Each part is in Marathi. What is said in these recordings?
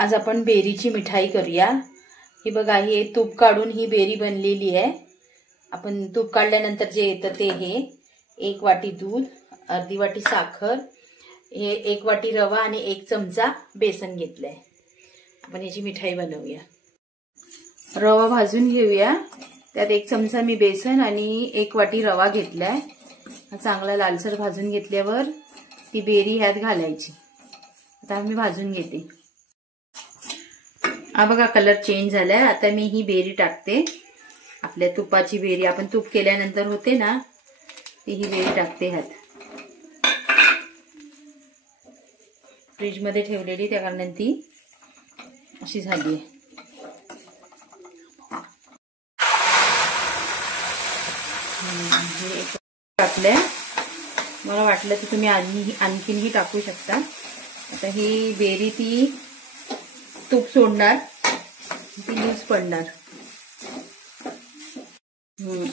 आज आपण बेरीची मिठाई करूया। ही बघा, हे तूप काढून ही बेरी बनलेली आहे। आपण तूप काढल्यानंतर जे येतं ते हे 1 वाटी दूध, अर्धी वाटी साखर, हे 1 वाटी रवा आणि 1 चमचा बेसन घेतलंय। आपण याची मिठाई बनवूया। रवा भाजून घेऊया। त्यात 1 चमचा मी बेसन आणि 1 वाटी रवा घेतलाय। हा चांगला लालसर भाजून घेतल्यावर ती बेरी ह्यात घालायची। आता मी भाजून घेते। हा बघा, कलर चेंज झालाय। आता मी ही बेरी टाकते। आपल्या तुपाची बेरी आपण तूप केल्यानंतर होते ना, ती ही बेरी टाकते ह्यात। फ्रीज मध्ये ठेवलेली त्या कारणाने ती अशी झाली आहे। टाकले, मला वाटलं की तुम्ही आणखीनही टाकू शकता। आता ही बेरी ती तूप सोडणार, ती लूज पडणार।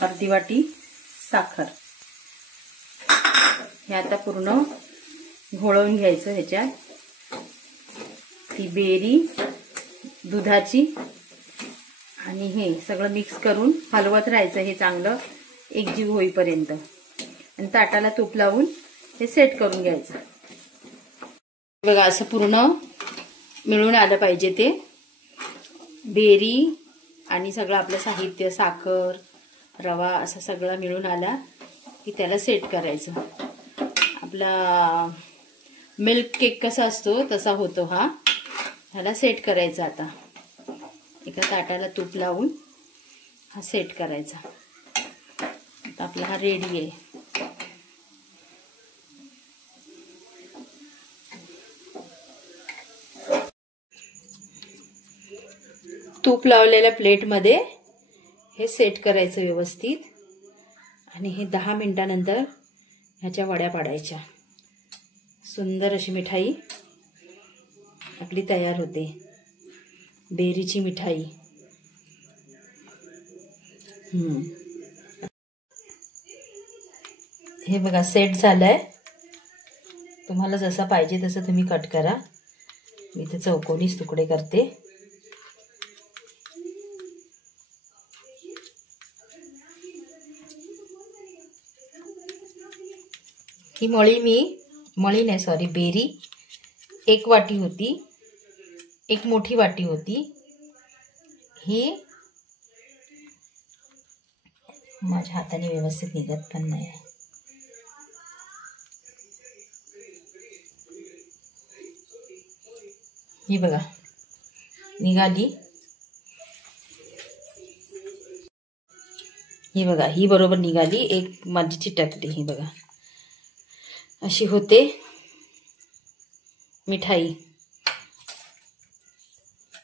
अर्धी वाटी साखर हे आता पूर्ण घोळवून घ्यायचं ह्याच्यात। ती बेरी, दुधाची आणि हे सगळं मिक्स करून हलवत राहायचं, हे चांगलं एकजीव होईपर्यंत। आणि ताटाला तूप लावून हे सेट करून घ्यायचं। बघा, असं पूर्ण मिळून आलं पाहिजे ते बेरी आणि सगळं आपलं साहित्य, साखर, रवा असं सगळं मिळून आला की त्याला सेट करायचं। आपला मिल्क केक कसा असतो तसा होतो हा। ह्याला सेट करायचा। आता एका ताटाला तूप लावून हा सेट करायचा। आता आपला हा रेडी आहे। तूप लावलेल्या प्लेटमध्ये हे सेट करायचं व्यवस्थित आणि हे 10 मिनिटांनंतर ह्याच्या वड्या पाडायच्या। सुंदर अशी मिठाई आपली तयार होते, बेरीची मिठाई। हे बघा, सेट झालंय। तुम्हाला जसं पाहिजे तसं तुम्ही कट करा। मी इथे चौकोनीच तुकडे करते। ही मळी नाही, सॉरी, बेरी 1 वाटी होती, 1 मोठी वाटी होती। ही माझ्या हाताने व्यवस्थित निघत पण नाही। ही बघा, निघाली। ही बघा, ही बरोबर निघाली। एक माझी चिटकली। ही बघा, अशी होते मिठाई।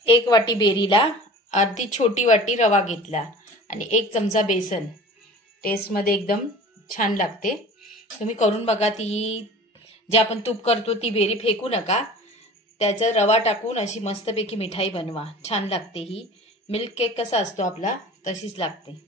1 वाटी बेरीला अर्धी छोटी वाटी रवा घेतला आणि 1 चमचा बेसन। टेस्ट मध्ये एकदम छान लागते। तुम्ही करून बघा। ती जे आपण तूप करतो ती बेरी फेकू नका, त्याचा रवा टाकून अशी मस्तपैकी मिठाई बनवा। छान लागते ही। मिल्क केक कसा असतो आपला तशीच लागते।